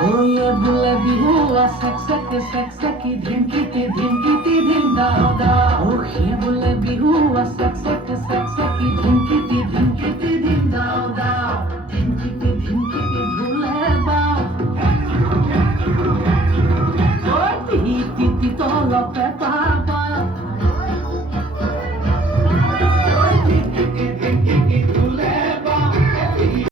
way বলে বিহু সেক ধিনকিটি ধিন দাও দাও ওহে বলে বিহু সেক ধিনকিটি ধিন দাও দাও